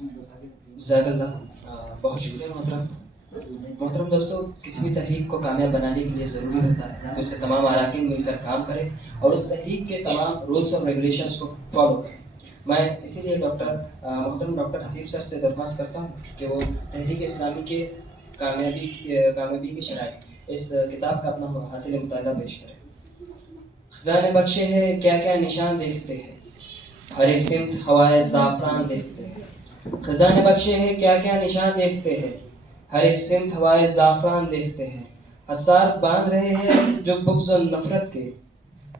جزاک اللہ، بہت شکریہ محترم۔ محترم دوستو، کسی بھی تحریک کو کامیاب بنانے کے لیے ضروری ہوتا ہے کہ اس کے تمام اراکین مل کر کام کریں اور اس تحریک کے تمام رولز اور ریگولیشنز کو فالو کریں۔ میں اسی لیے محترم ڈاکٹر حسیب سر سے درخواست کرتا ہوں کہ وہ تحریک اسلامی کے کامیابی کی شرائط اس کتاب کا اپنا حاصل مطالعہ پیش کریں۔ خدا نے بخشے ہیں کیا کیا نشان دیکھتے ہیں، ہر ایک سمت ہوائے زعفران دیکھتے ہیں۔ خدا نے بخشے ہیں کیا کیا نشان دیکھتے ہیں، ہر ایک سمت ہوائے زعفران دیکھتے ہیں۔ حصار باندھ رہے ہیں جو بغض و نفرت کے،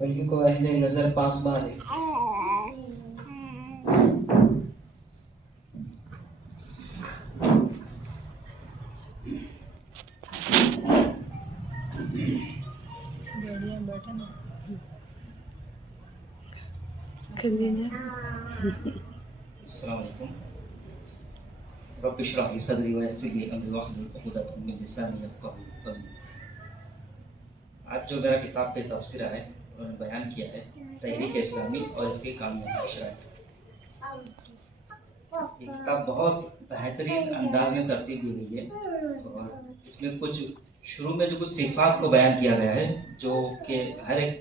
انہیں کو اہل نظر پاسباں دیکھتے ہیں۔ السلام علیکم۔ رب اشرح لی صدری ویسر لی امری واحلل عقدۃ من لسانی یفقہوا قولی۔ آج جو میرا کتاب پہ تبصرہ ہے، انہوں نے بیان کیا ہے تحریک اسلامی اور اس کی کامیابی کی شرائط۔ یہ کتاب بہت بہترین انداز میں ترتیب دی گئی ہے اور اس میں کچھ شروع میں جو کچھ صفات کو بیان کیا گیا ہے جو کہ ہر ایک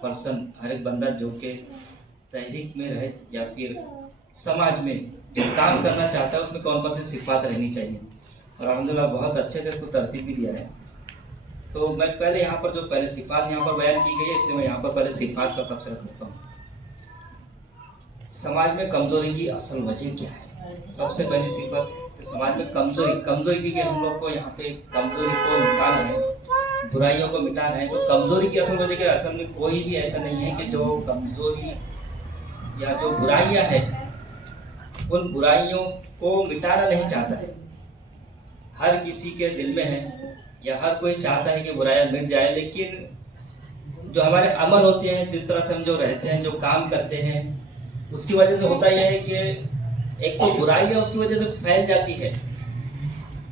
پرسن، ہر ایک بندہ جو کہ تحریک میں رہے یا پھر سماج میں جو کام کرنا چاہتا ہے اس میں کون کون سی صفات رہنی چاہیے، اور الحمدللہ بہت اچھے سے اس کو ترتیب بھی دیا ہے۔ تو میں پہلے یہاں پر جو پہلے صفات یہاں پر بیان کی گئی ہے، اس لیے میں یہاں پر پہلے صفات کا تبصرہ کرتا ہوں۔ سماج میں کمزوری کی اصل وجہ کیا ہے؟ سب سے پہلی صفت کہ سماج میں کمزوری کی کہ ہم لوگ کو یہاں پہ کمزوری کو مٹانا ہے، برائیوں کو مٹانا ہے۔ تو کمزوری کی اصل وجہ کہ اصل میں کوئی بھی ایسا نہیں ہے کہ جو کمزوری یا جو برائیاں ہیں ان برائیوں کو مٹانا نہیں چاہتا ہے۔ ہر کسی کے دل میں ہے یا ہر کوئی چاہتا ہے کہ برائیاں مٹ جائے، لیکن جو ہمارے عمل ہوتے ہیں، جس طرح سے ہم جو رہتے ہیں، جو کام کرتے ہیں، اس کی وجہ سے ہوتا یہ ہے کہ ایک تو برائیاں اس کی وجہ سے پھیل جاتی ہے،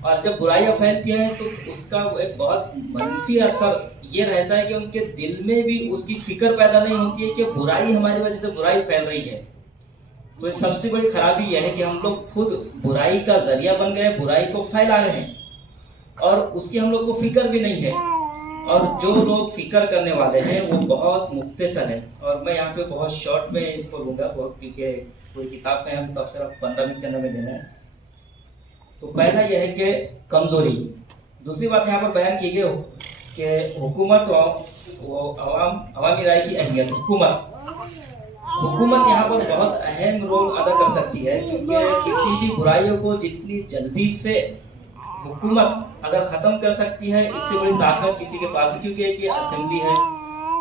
اور جب برائیاں پھیلتی ہیں تو اس کا ایک بہت منفی اثر یہ رہتا ہے کہ ان کے دل میں بھی اس کی فکر پیدا نہیں ہوتی ہے کہ برائی ہماری وجہ سے برائی پھیل رہی ہے۔ تو اس سب سے بڑی خرابی یہ ہے کہ ہم لوگ خود برائی کا ذریعہ بن گئے، برائی کو پھیلا رہے ہیں اور اس کی ہم لوگ کو فکر بھی نہیں ہے۔ اور جو لوگ فکر کرنے والے ہیں وہ بہت مختصر ہیں، اور میں یہاں پہ بہت شارٹ میں اس کو لوں گا کیونکہ کوئی کتاب میں ہم تب صرف 15 منٹ کے اندر میں دینا ہے۔ تو پہلا یہ ہے کہ کمزوری۔ دوسری بات یہاں پر بیان کی گئی کہ حکومت عوامی رائے کی اہمیت۔ حکومت یہاں پر بہت اہم رول ادا کر سکتی ہے، کیونکہ کسی بھی برائیوں کو جتنی جلدی سے حکومت اگر ختم کر سکتی ہے، اس سے بڑی طاقت کسی کے پاس نہیں، کیونکہ ایک یہ اسمبلی ہے،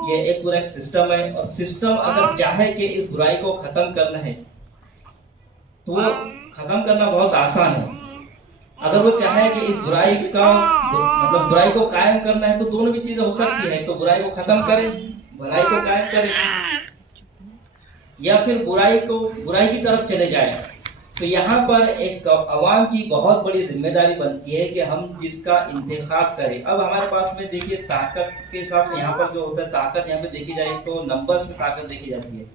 یہ ایک پورا ایک سسٹم ہے، اور سسٹم اگر چاہے کہ اس برائی کو ختم کرنا ہے تو وہ ختم کرنا بہت آسان ہے۔ اگر وہ چاہے کہ اس برائی کو قائم کرنا ہے تو دونوں بھی چیزیں ہو سکتی ہیں، تو برائی کو ختم کرے، بھلائی کو قائم کرے، یا پھر برائی کی طرف چلے جائے۔ تو یہاں پر ایک عوام کی بہت بڑی ذمہ داری بنتی ہے کہ ہم جس کا انتخاب کریں۔ اب ہمارے پاس میں دیکھیے طاقت کے حساب سے یہاں پر جو ہوتا ہے، طاقت یہاں پہ دیکھی جائے تو نمبرز میں طاقت دیکھی جاتی ہے،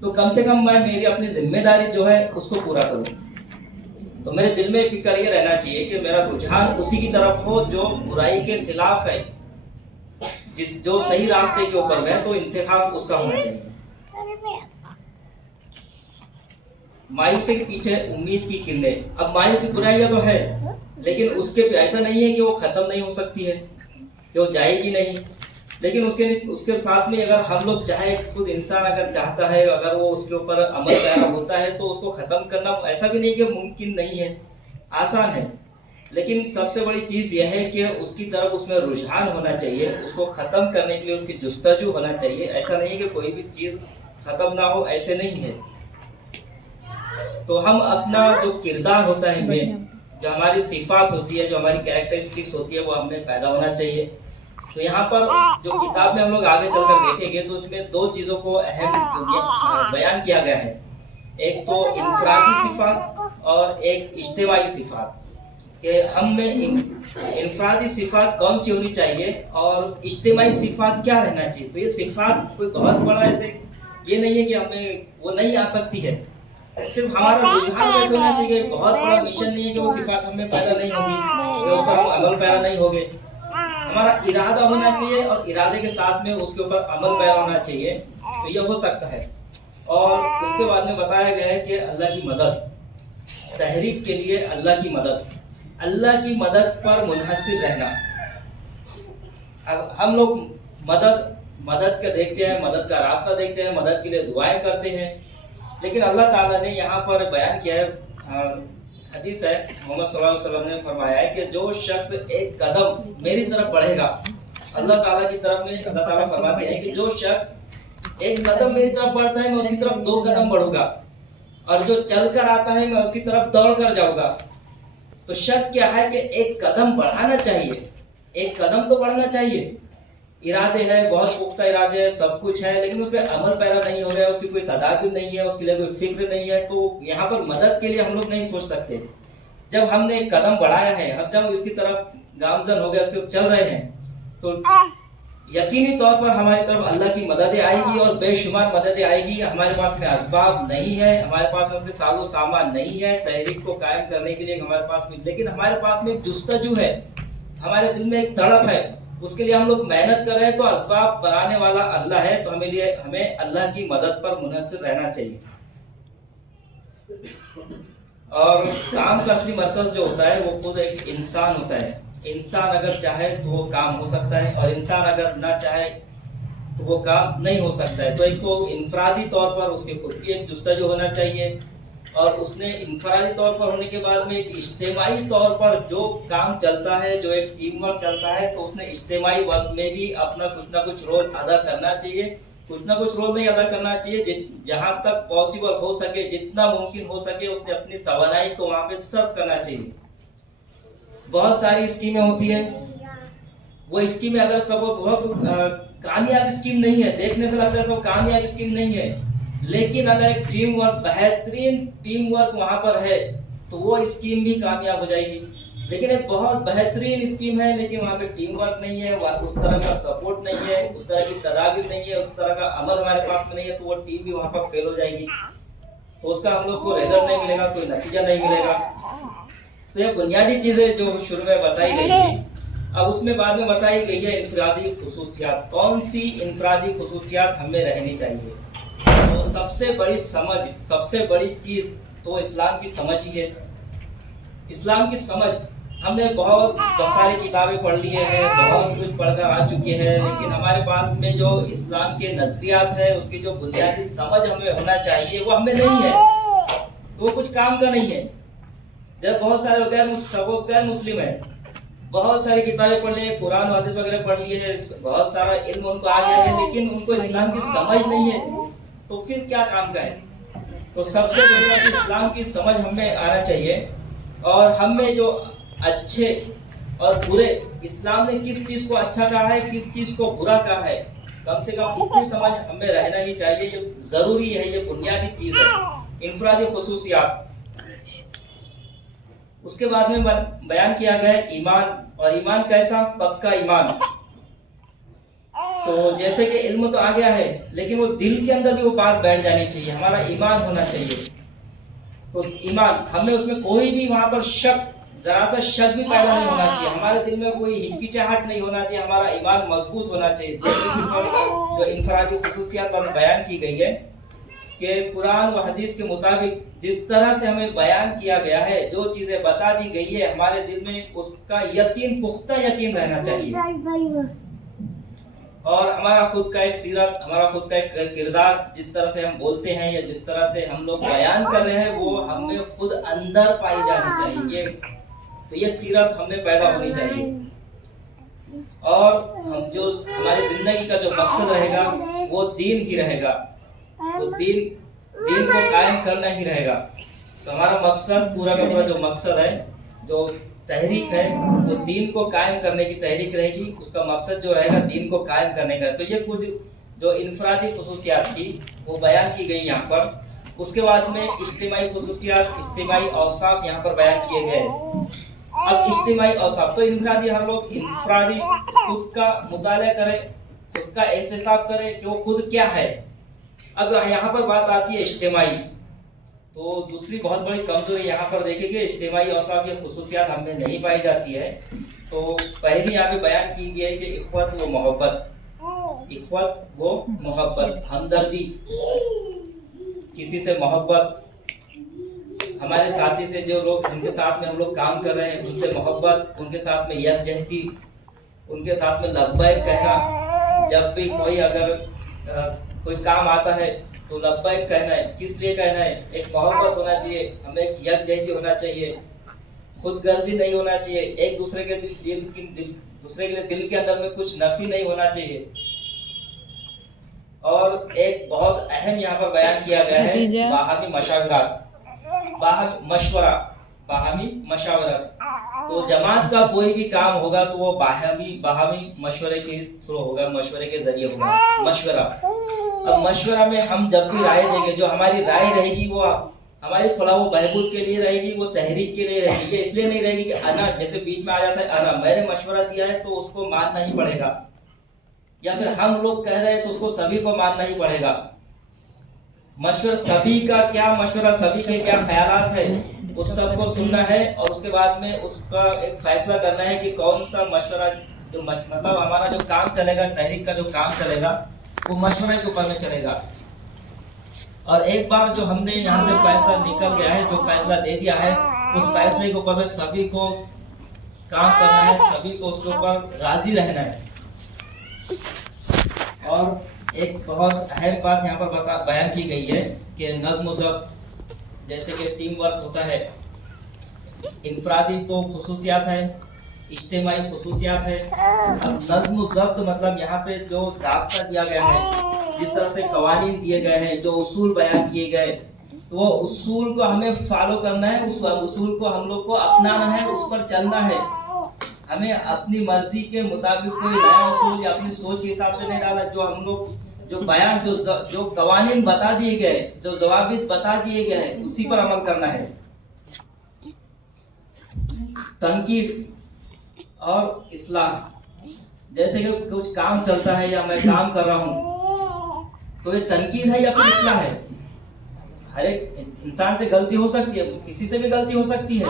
تو کم سے کم میں میری اپنی ذمہ داری جو ہے اس کو پورا کروں۔ تو میرے دل میں فکر یہ رہنا چاہیے کہ میرا رجحان اسی کی طرف ہو جو برائی کے خلاف ہے، جو صحیح راستے کے اوپر میں ہے، تو انتخاب اس کا ہونا چاہیے۔ مایوسی کے پیچھے امید کی کرنیں۔ اب مایوسی برائیاں تو ہے، لیکن اس کے ایسا نہیں ہے کہ وہ ختم نہیں ہو سکتی ہے، کہ وہ جائے گی نہیں، لیکن اس کے ساتھ میں اگر ہم لوگ چاہے، خود انسان اگر چاہتا ہے، اگر وہ اس کے اوپر عمل پیرا ہوتا ہے تو اس کو ختم کرنا ایسا بھی نہیں کہ ممکن نہیں ہے، آسان ہے، لیکن سب سے بڑی چیز یہ ہے کہ اس کی طرف اس میں رجحان ہونا چاہیے، اس کو ختم کرنے کے لیے اس کی جستجو ہونا چاہیے۔ ایسا نہیں ہے کہ کوئی بھی چیز ختم نہ ہو، ایسے نہیں ہے۔ تو ہم اپنا جو کردار ہوتا ہے مین، جو ہماری صفات ہوتی ہے، جو ہماری کیریکٹرسٹکس ہوتی ہے، وہ ہم میں پیدا ہونا چاہیے۔ تو یہاں پر جو کتاب میں ہم لوگ آگے چل کر دیکھیں گے تو اس میں دو چیزوں کو اہم بیان کیا گیا ہے، ایک تو انفرادی صفات اور ایک اجتماعی صفات، کہ ہم میں انفرادی صفات کون سی ہونی چاہیے اور اجتماعی صفات کیا رہنا چاہیے۔ تو یہ صفات کوئی بہت بڑا ایسے یہ نہیں ہے کہ ہمیں وہ نہیں آ سکتی ہے، सिर्फ हमारा रुझान कैसे होना चाहिए, बहुत बड़ा मिशन नहीं है कि वो सिफात हमें पैदा नहीं होगी या उस पर हम अमल पैरा नहीं होंगे। हमारा इरादा होना चाहिए और इरादे के साथ में उसके ऊपर अमल पैरा होना चाहिए, तो ये हो सकता है। और उसके बाद में बताया गया है कि अल्लाह की मदद, तहरीक के लिए अल्लाह की मदद पर मुनहसिर रहना। अब हम लोग मदद का देखते हैं, मदद का रास्ता देखते हैं, मदद के लिए दुआएं करते हैं, लेकिन अल्लाह ताला ने यहाँ पर बयान किया है, हदीस है, मोहम्मद सल्लल्लाहु अलैहि वसल्लम ने फरमाया है कि जो शख्स एक कदम मेरी तरफ बढ़ेगा, अल्लाह ताला की तरफ में अल्लाह ताला फरमाते हैं कि जो शख्स एक कदम मेरी तरफ बढ़ता है मैं उसकी तरफ 2 कदम बढ़ूंगा, और जो चल कर आता है मैं उसकी तरफ दौड़ कर जाऊंगा। तो शर्त क्या है कि एक कदम बढ़ाना चाहिए, एक कदम तो बढ़ना चाहिए। इरादे हैं, बहुत पुख्ता इरादे हैं, सब कुछ है, लेकिन उस पर अमल पैरा नहीं हो रहा है, उसकी कोई तदाबीर नहीं है, उसके लिए कोई फिक्र नहीं है, तो यहाँ पर मदद के लिए हम लोग नहीं सोच सकते। जब हमने एक कदम बढ़ाया है, अब जब इसकी तरफ गामजन हो गया, उसके ऊपर चल रहे हैं, तो यकीनी तौर पर हमारी तरफ अल्लाह की मददें आएगी और बेशुमार मददें आएगी। हमारे पास में असबाब नहीं है, हमारे पास में उसके साजो सामान नहीं है तहरीक को कायम करने के लिए हमारे पास में, लेकिन हमारे पास में एक जुस्तजू है, हमारे दिल में एक तड़प है, उसके लिए हम लोग मेहनत कर रहे हैं। तो असबाब बनाने वाला अल्लाह है, तो हमें अल्लाह की मदद पर मुनहसिर रहना चाहिए। और काम का असली मरकज जो होता है वो खुद एक इंसान होता है। इंसान अगर चाहे तो वो काम हो सकता है, और इंसान अगर ना चाहे तो वो काम नहीं हो सकता है। तो एक तो इनफरादी तौर पर उसके खुद भी एक जुस्तजू होना चाहिए, और उसने इनफरादी तौर पर होने के बाद में एक इज्तिमाई तौर पर जो काम चलता है, जो एक टीम वर्क चलता है, तो उसने इज्तिमाई वर्क में भी अपना कुछ ना कुछ रोल अदा करना चाहिए। कुछ ना कुछ रोल नहीं अदा करना चाहिए, जहाँ तक पॉसिबल हो सके, जितना मुमकिन हो सके, उसने अपनी तवानाई को वहाँ पे सर्व करना चाहिए। बहुत सारी स्कीमें होती है, वो स्कीमें अगर सब बहुत कामयाब स्कीम नहीं है, देखने से लगता है सब कामयाब स्कीम नहीं है, लेकिन अगर एक टीम वर्क, बेहतरीन टीम वर्क वहाँ पर है, तो वो स्कीम भी कामयाब हो जाएगी। लेकिन एक बहुत बेहतरीन स्कीम है, लेकिन वहाँ पे टीम वर्क नहीं है, उस तरह का सपोर्ट नहीं है, उस तरह की तदाबीर नहीं है, उस तरह का अमल हमारे पास में नहीं है, तो वो टीम भी वहाँ पर फेल हो जाएगी, तो उसका हम लोग को रिजल्ट नहीं मिलेगा, कोई नतीजा नहीं मिलेगा। तो ये बुनियादी चीजें जो शुरू में बताई गई थी, अब उसमें बाद में बताई गई है इनफरादी खुसूसियात। कौन सी इनफरादी खुसूसियात हमें रहनी चाहिए? तो सबसे बड़ी समझ, सबसे बड़ी चीज तो इस्लाम की समझ ही है। इस्लाम की समझ, हमने बहुत सारी किताबें पढ़ लिए हैं, बहुत कुछ पढ़कर आ चुके हैं, लेकिन हमारे पास में जो इस्लाम के नजरियात है, उसकी जो बुनियादी समझ हमें होना चाहिए वो हमें नहीं है, तो वो कुछ काम का नहीं है। जब बहुत सारे गैर मुस्लिम है, बहुत सारी किताबें पढ़ ली, कुरान हदीस वगैरह पढ़ लिए है, बहुत सारा इल्म उनको आ गया है, लेकिन उनको इस्लाम की समझ नहीं है, तो फिर क्या काम का है? तो सबसे बुनियादी इस्लाम की समझ हमें आना चाहिए, और हमें जो अच्छे और बुरे, इस्लाम ने किस चीज को अच्छा कहा है, किस चीज को बुरा कहा है, कम से कम इतनी समझ हमें रहना ही चाहिए। ये जरूरी है, ये बुनियादी चीज है, इनफरादी खुसूसियात। उसके बाद में बयान किया गया है ईमान, और ईमान कैसा? पक्का ईमान। तो जैसे कि इल्म तो आ गया है, लेकिन वो दिल के अंदर भी वो बात बैठ जानी चाहिए, हमारा ईमान होना चाहिए। तो ईमान, हमें उसमें कोई भी वहां पर शक, जरा सा शक भी पैदा नहीं होना चाहिए, हमारे दिल में कोई हिचकिचाहट नहीं होना चाहिए, हमारा ईमान मजबूत होना चाहिए। जो इनफरादी खुसूसियात पर बयान की गई है कि कुरान व हदीस के मुताबिक जिस तरह से हमें बयान किया गया है, जो चीजें बता दी गई है, हमारे दिल में उसका यकीन, पुख्ता यकीन रहना चाहिए। और हमारा खुद का एक सीरत, हमारा खुद का एक किरदार, जिस तरह से हम बोलते हैं या जिस तरह से हम लोग बयान कर रहे हैं, वो हमें खुद अंदर पाई जानी चाहिए। तो ये सीरत हमें पैदा होनी चाहिए, और हम जो हमारी जिंदगी का जो मकसद रहेगा वो दीन ही रहेगा, वो दीन को कायम करना ही रहेगा। तो हमारा मकसद, पूरा का पूरा जो मकसद है, जो तहरीक है, वो दीन को कायम करने की तहरीक रहेगी, उसका मकसद जो रहेगा दीन को कायम करने का। तो ये कुछ जो इनफरादी खुसूसियात थी वो बयान की गई यहाँ पर। उसके बाद में इज्तिमाई खुसूसियात, इज्तिमाई औसाफ यहाँ पर बयान किए गए। अब इज्तिमाई औसाफ, तो इनफरादी, हर लोग इनफरादी खुद का मुताला करे, खुद का एहतिसाब करे कि वो खुद क्या है। अब यहाँ पर बात आती है इज्तिमाई। तो दूसरी बहुत बड़ी कमजोरी यहाँ पर देखेंगे इज्तिमाई औसाफ की खुसूसियात हम में नहीं पाई जाती है। तो पहली यहाँ पे बयान की गई है कि इख्वत व मोहब्बत, इख्वत वो मोहब्बत, हमदर्दी, किसी से मोहब्बत, हमारे साथी से जो लोग जिनके साथ में हम लोग काम कर रहे हैं उनसे मोहब्बत, उनके साथ में यकजहती, उनके साथ में लब्बैक कहना। जब भी कोई अगर कोई काम आता है तो लब्बैक कहना है। किस लिए कहना है? एक मोहब्बत होना चाहिए, हमें एक यकजहती होना चाहिए, खुदगर्जी नहीं होना चाहिए, एक दूसरे के दूसरे के लिए दिल के अंदर में कुछ नफी नहीं होना चाहिए। और एक बहुत अहम यहाँ पर बयान किया गया है बाहमी मशावरत, बाहमी मशावरत। तो जमात का कोई भी काम होगा तो वो बाहमी मशवरे के थ्रू होगा, मशवरे के जरिए होगा। मशवरा, अब मशवरा में हम जब भी राय देंगे, जो हमारी राय रहेगी वो हमारी फलाह व बहबूद के लिए रहेगी, वो तहरीक के लिए रहेगी। ये इसलिए नहीं रहेगी कि अना, जैसे बीच में आ जाता है अना, मैंने मशवरा दिया है तो उसको मानना ही पड़ेगा, या फिर हम लोग कह रहे हैं तो उसको सभी को मानना ही पड़ेगा। मशवरा सभी का क्या, मशवरा सभी के क्या ख्यालात है उस सबको सुनना है और उसके बाद में उसका एक फैसला करना है कि कौन सा मशवरा जो मतलब हमारा जो काम चलेगा, तहरीक का जो काम चलेगा वो मशवरे के ऊपर में चलेगा। और एक बार जो हमने यहाँ से फैसला निकल गया है, जो फैसला दे दिया है, उस फैसले के ऊपर में सभी को काम करना है, सभी को उसके ऊपर राजी रहना है। और एक बहुत अहम बात यहाँ पर बयान की गई है कि नज़्म व ज़ब्त, जैसे कि टीम वर्क होता है, इनफरादी तो खुसूसियात है, इज्तिमाई खुसूसियात है। अब नज़्म व ज़ब्त मतलब यहाँ पे जो ज़ाब्ता दिया गया है, जिस तरह से कवानीन दिए गए हैं, जो उसूल बयान किए गए, तो वो उसूल को हमें फॉलो करना है, उस उसूल को हम लोग को अपनाना है, उस पर चलना है। हमें अपनी मर्जी के मुताबिक कोई नया उसूल या अपनी सोच के हिसाब से नहीं डाला। जो हम लोग जो बयान जो कवानीन बता दिए गए, जो ज़वाबित बता दिए गए हैं, उसी पर अमल करना है। तनकीद और इस्लाह, जैसे कि कुछ काम चलता है या मैं काम कर रहा हूँ तो ये तनकीद है या फिर इस्लाह है। हर एक इंसान से गलती हो सकती है, किसी से भी गलती हो सकती है।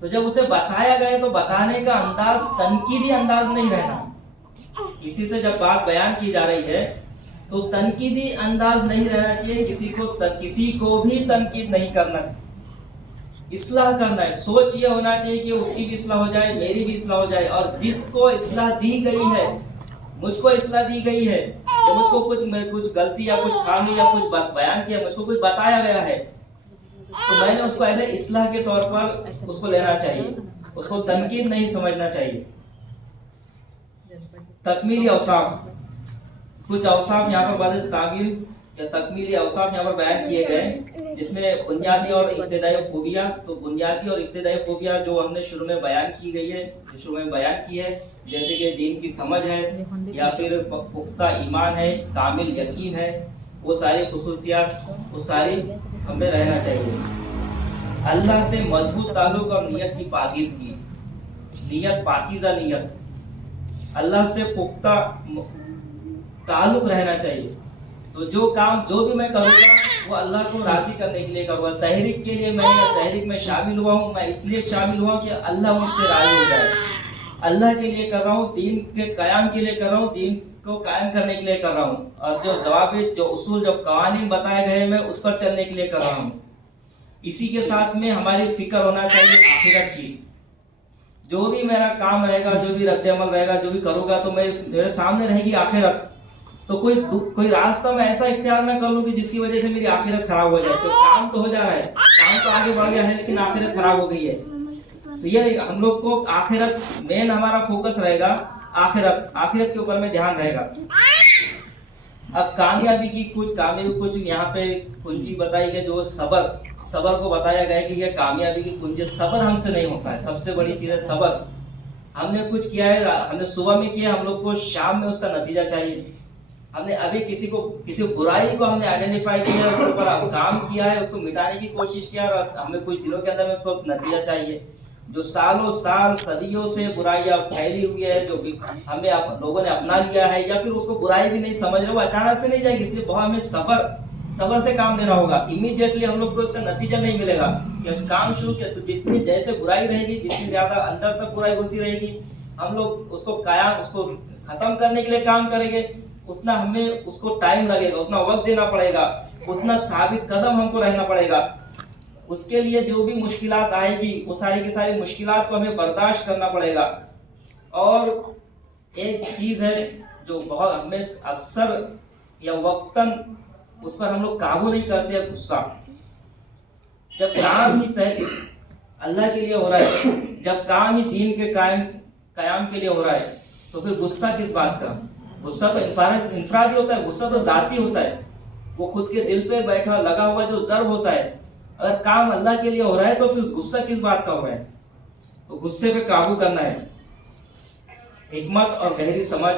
तो जब उसे बताया गया तो बताने का अंदाज तनकीदी अंदाज नहीं रहना। किसी से जब बात बयान की जा रही है तो तनकीदी अंदाज नहीं रहना चाहिए, किसी को भी तनकीद नहीं करना चाहिए, इस्लाह करना है। सोच ये होना चाहिए कि उसकी भी इस्लाह हो जाए, मेरी भी इस्लाह हो जाए। और जिसको इस्लाह दी गई है, मुझको इस्लाह दी गई है, या मुझको कुछ गलती या कुछ खामी या कुछ बयान किया, मुझको कुछ बताया गया है, तो मैंने उसको ऐसे इस्लाह के तौर पर उसको लेना चाहिए, उसको तनकीद नहीं समझना चाहिए। तकमीली औसाफ, कुछ औसाफ यहाँ पर बाद तामील या तकमीली औसाफ यहाँ पर बयान किए गए, जिसमें बुनियादी और इब्तिदाई खूबियाँ। तो बुनियादी और इब्तिदाई खूबियाँ जो हमने शुरू में बयान की गई है, जो शुरू में बयान की है, जैसे कि दीन की समझ है, या फिर पुख्ता ईमान है, कामिल यकीन है, वो सारी खुसूसियात वो सारी हमें रहना चाहिए। अल्लाह से मजबूत ताल्लुक और नियत की पाकीज़गी, नियत पाकीज़ा नियत, अल्लाह से पुख्ता ताल्लुक रहना चाहिए। तो जो भी मैं करूँगा वो अल्लाह को राज़ी करने के लिए करूँगा। तहरीक के लिए मैं तहरीक में शामिल हुआ हूँ, मैं इसलिए शामिल हुआ कि अल्लाह मुझसे राज़ी हो जाए। अल्लाह के लिए कर रहा हूँ, दीन के कायम के लिए कर रहा हूँ, दीन को कायम करने के लिए कर रहा हूँ। और जो ज़वाबित, जो उसूल, जो कवानीन बताए गए मैं उस पर चलने के लिए कर रहा हूँ। इसी के साथ में हमारी फिक्र होना चाहिए आखिरत की। जो भी मेरा काम रहेगा, जो भी रद्द-ए-अमल रहेगा, जो भी करूँगा, तो मेरे सामने रहेगी आखिरत। तो कोई रास्ता मैं ऐसा इख्तियार ना कर लूँ कि जिसकी वजह से मेरी आखिरत खराब हो जाए। जो काम तो हो जा रहा है, काम तो आगे बढ़ गया है, लेकिन आखिरत खराब हो गई है। तो ये हम लोग को आखिरत, मेन हमारा फोकस रहेगा आखिरत के ऊपर में ध्यान रहेगा। अब कामयाबी कुछ यहाँ पे कुंजी बताई गई, जो सबर को बताया गया कि ये कामयाबी की कुंजी। सबर हमसे नहीं होता है, सबसे बड़ी चीज़ है सबर। हमने कुछ किया है, हमने सुबह में किया, हम लोग को शाम में उसका नतीजा चाहिए। हमने अभी किसी बुराई को हमने आइडेंटिफाई किया है, उसके ऊपर काम किया है, उसको मिटाने की कोशिश किया, और हमें कुछ दिनों के अंदर में उसको नतीजा चाहिए। जो सालों साल सदियों से बुराइयां फैली हुई है, जो भी लोगों ने अपना लिया है, या फिर उसको बुराई भी नहीं समझ रहे, वो अचानक से नहीं जाएगी। इसलिए बहुत हमें सब्र से काम लेना होगा। इमीडिएटली हम लोग को इसका नतीजा नहीं मिलेगा कि काम शुरू किया तो जितनी जैसे बुराई रहेगी, जितनी ज्यादा अंदर तक बुराई घुसी रहेगी, हम लोग उसको खत्म करने के लिए काम करेंगे, उतना हमें उसको टाइम लगेगा, उतना वक्त देना पड़ेगा, उतना साबित कदम हमको रहना पड़ेगा। उसके लिए जो भी मुश्किलात आएगी वो सारी की सारी मुश्किलात को हमें बर्दाश्त करना पड़ेगा। और एक चीज है जो बहुत हमें अक्सर या वक्तन उस पर हम लोग काबू नहीं करते हैं, गुस्सा। जब काम ही तय अल्लाह के लिए हो रहा है, जब काम ही दीन के कायम के लिए हो रहा है, तो फिर गुस्सा किस बात का? गुस्सा तो इंफरादी होता है, गुस्सा तो जाती होता है, वो खुद के दिल पे बैठा लगा हुआ जो ज़र्ब होता है। अगर काम अल्लाह के लिए हो रहा है तो फिर गुस्सा किस बात का हो रहा है? तो गुस्से पे काबू करना है। हिकमत और गहरी समझ,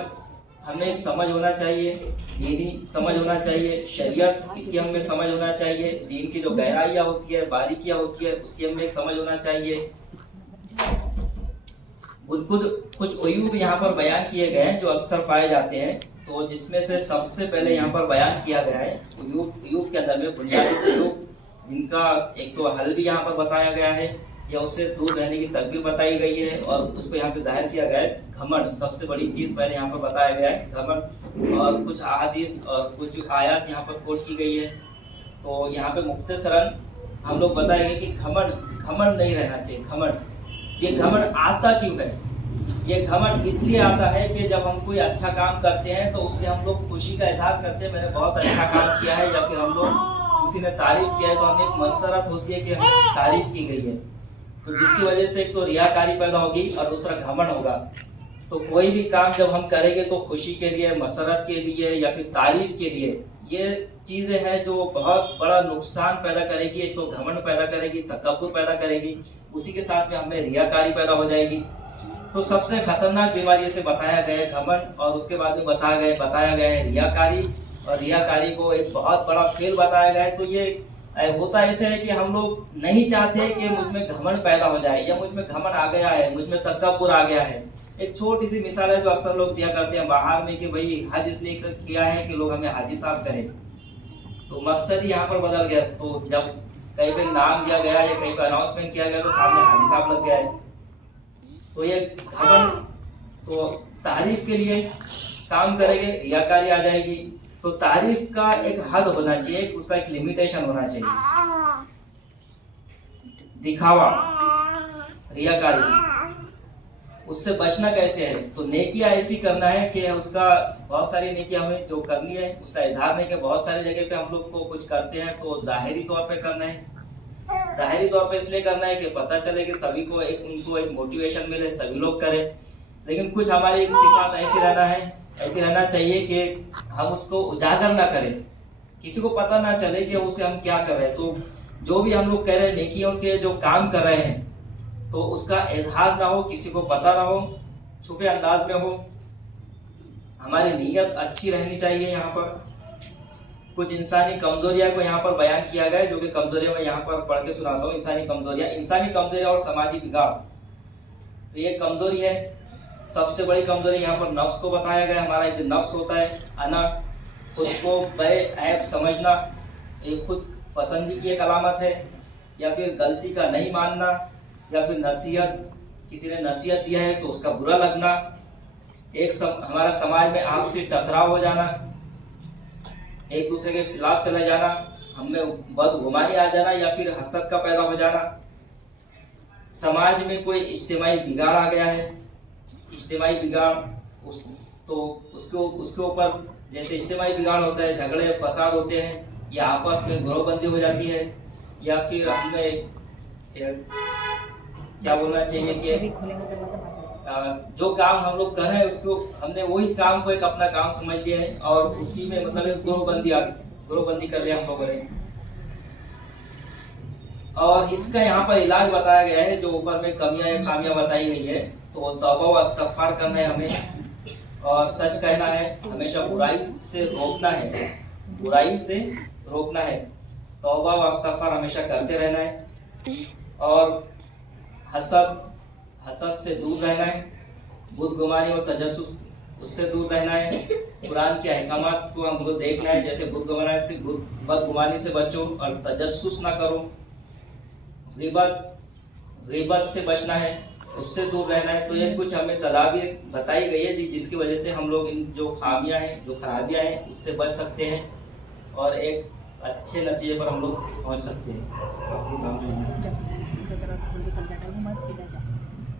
हमें एक समझ होना चाहिए, दीनी समझ होना चाहिए, शरीयत इसकी हमें समझ होना चाहिए, दीन की जो गहराइयाँ होती है, बारीकियाँ होती है, उसकी हमें एक समझ होना चाहिए। कुछ उयूब यहाँ पर बयान किए गए हैं जो अक्सर पाए जाते हैं, तो जिसमें से सबसे पहले यहाँ पर बयान किया गया है उयूब के अंदर में बुनियादी उयूब, जिनका एक तो हल भी यहाँ पर बताया गया है या उससे दूर रहने की तदबीर बताई गई है, और उसको यहाँ पे जाहिर किया गया है। घमंड सबसे बड़ी चीज़ पहले यहाँ पर बताया गया है, घमंड, और कुछ अहादीस और कुछ आयत यहाँ पर कोट की गई है। तो यहाँ पे मुख्तसरन हम लोग बताएंगे कि घमंड नहीं रहना चाहिए। ये घमंड आता क्यों है? ये घमंड इसलिए आता है कि जब हम कोई अच्छा काम करते हैं तो उससे हम लोग खुशी का इजहार करते हैं, मैंने बहुत अच्छा काम किया है, या फिर हम लोग किसी ने तारीफ किया है तो हमें एक मसरत होती है कि हमें तारीफ की गई है, तो जिसकी वजह से एक तो रियाकारी पैदा होगी और दूसरा घमंड होगा। तो कोई भी काम जब हम करेंगे तो खुशी के लिए, मसरत के लिए या फिर तारीफ के लिए, ये चीज़ें हैं जो बहुत बड़ा नुकसान पैदा करेगी। एक तो घमंड पैदा करेगी, तकब्बुर पैदा करेगी, उसी के साथ में हमें रियाकारी पैदा हो जाएगी। तो सबसे खतरनाक बीमारी से बताया गया है घमंड, और उसके बाद में बताया गया है रियाकारी, और रियाकारी को एक बहुत बड़ा फेल बताया गया है। तो ये होता ऐसे है कि हम लोग नहीं चाहते कि मुझ में घमंड पैदा हो जाए, या मुझ में घमंड आ गया है, मुझ में तकब्बुर आ गया है। एक छोटी सी मिसाल है जो अक्सर लोग दिया करते हैं बाहर में कि भाई हज इसलिए किया है कि लोग हमें हाजी साहब कहें, तो मकसद ही यहाँ पर बदल गया। तो जब कहीं पे नाम दिया गया या कहीं पे अनाउंसमेंट किया गया तो सामने हाजी साहब लग गया है। तो ये घमंड, तो तारीफ के लिए काम करेंगे रियाकारी आ जाएगी। तो तारीफ का एक हद होना चाहिए, उसका एक लिमिटेशन होना चाहिए। दिखावा, रियाकारी, उससे बचना कैसे है? तो नेकियां ऐसी करना है कि उसका बहुत सारी नेकियां हमें जो करनी है उसका इजहार नहीं, कि बहुत सारी जगह पे हम लोग को कुछ करते हैं तो जाहिरी तौर पे करना है। जाहिरी तौर पे इसलिए करना है कि पता चले कि सभी को उनको एक मोटिवेशन मिले, सभी लोग करें। लेकिन कुछ हमारी एक सिफात ऐसी रहना चाहिए कि हम उसको उजागर ना करें, किसी को पता ना चले कि उसे हम क्या कर रहे हैं। तो जो भी हम लोग कह रहे हैं नेकियों के जो काम कर रहे हैं, तो उसका इजहार ना हो, किसी को पता ना हो, छुपे अंदाज में हो। हमारी नीयत अच्छी रहनी चाहिए। यहाँ पर कुछ इंसानी कमजोरियां को यहाँ पर बयान किया गया है, जो कि कमजोरियां मैं यहाँ पर पढ़ के सुनाता हूँ। इंसानी कमजोरियां और समाजी बिगाड़। तो ये कमजोरी है, सबसे बड़ी कमजोरी यहाँ पर नफ्स को बताया गया। हमारा जो नफ्स होता है, अना, खुद को बेऐब समझना, एक खुद पसंदी की एक अलामत है, या फिर गलती का नहीं मानना, या फिर नसीहत, किसी ने नसीहत दिया है तो उसका बुरा लगना, हमारा समाज में आपसी टकराव हो जाना, एक दूसरे के खिलाफ चले जाना, हमें बदगुमानी आ जाना, या फिर हसद का पैदा हो जाना। समाज में कोई इज्तिमाई बिगाड़ आ गया है, इज्तिमाई बिगाड़, तो उसके ऊपर जैसे इज्तिमाई बिगाड़ होता है, झगड़े फसाद होते हैं, या आपस में ग्रोहबंदी हो जाती है, या फिर हमें क्या बोलना चाहिए कि जो काम हम लोग कर रहे हैं उसको हमने वही काम को एक अपना काम समझ लिया है, और उसी में मतलब एक ग्रोहबंदी कर लिया हम लोगों ने। और इसका यहाँ पर इलाज बताया गया है, जो ऊपर में कमियां या खामियां बताई गई है। तो तौबा व इस्तिग़फ़ार करना है हमें, और सच कहना है, हमेशा बुराई से रोकना है, तौबा व इस्तिग़फ़ार हमेशा करते रहना है, और हसद से दूर रहना है, बुदगुमानी और तजस्सुस उससे दूर रहना है, कुरान के अहकामात को हमको देखना है, जैसे बदगुमानी से बचो और तजस्सुस ना करो, ग़ीबत से बचना है, उससे दूर रहना है। तो ये कुछ हमें तदाबीर बताई गई है जिसकी वजह से हम लोग इन जो खामियां हैं, जो खराबियां हैं, उससे बच सकते हैं और एक अच्छे नतीजे पर हम लोग पहुंच सकते हैं।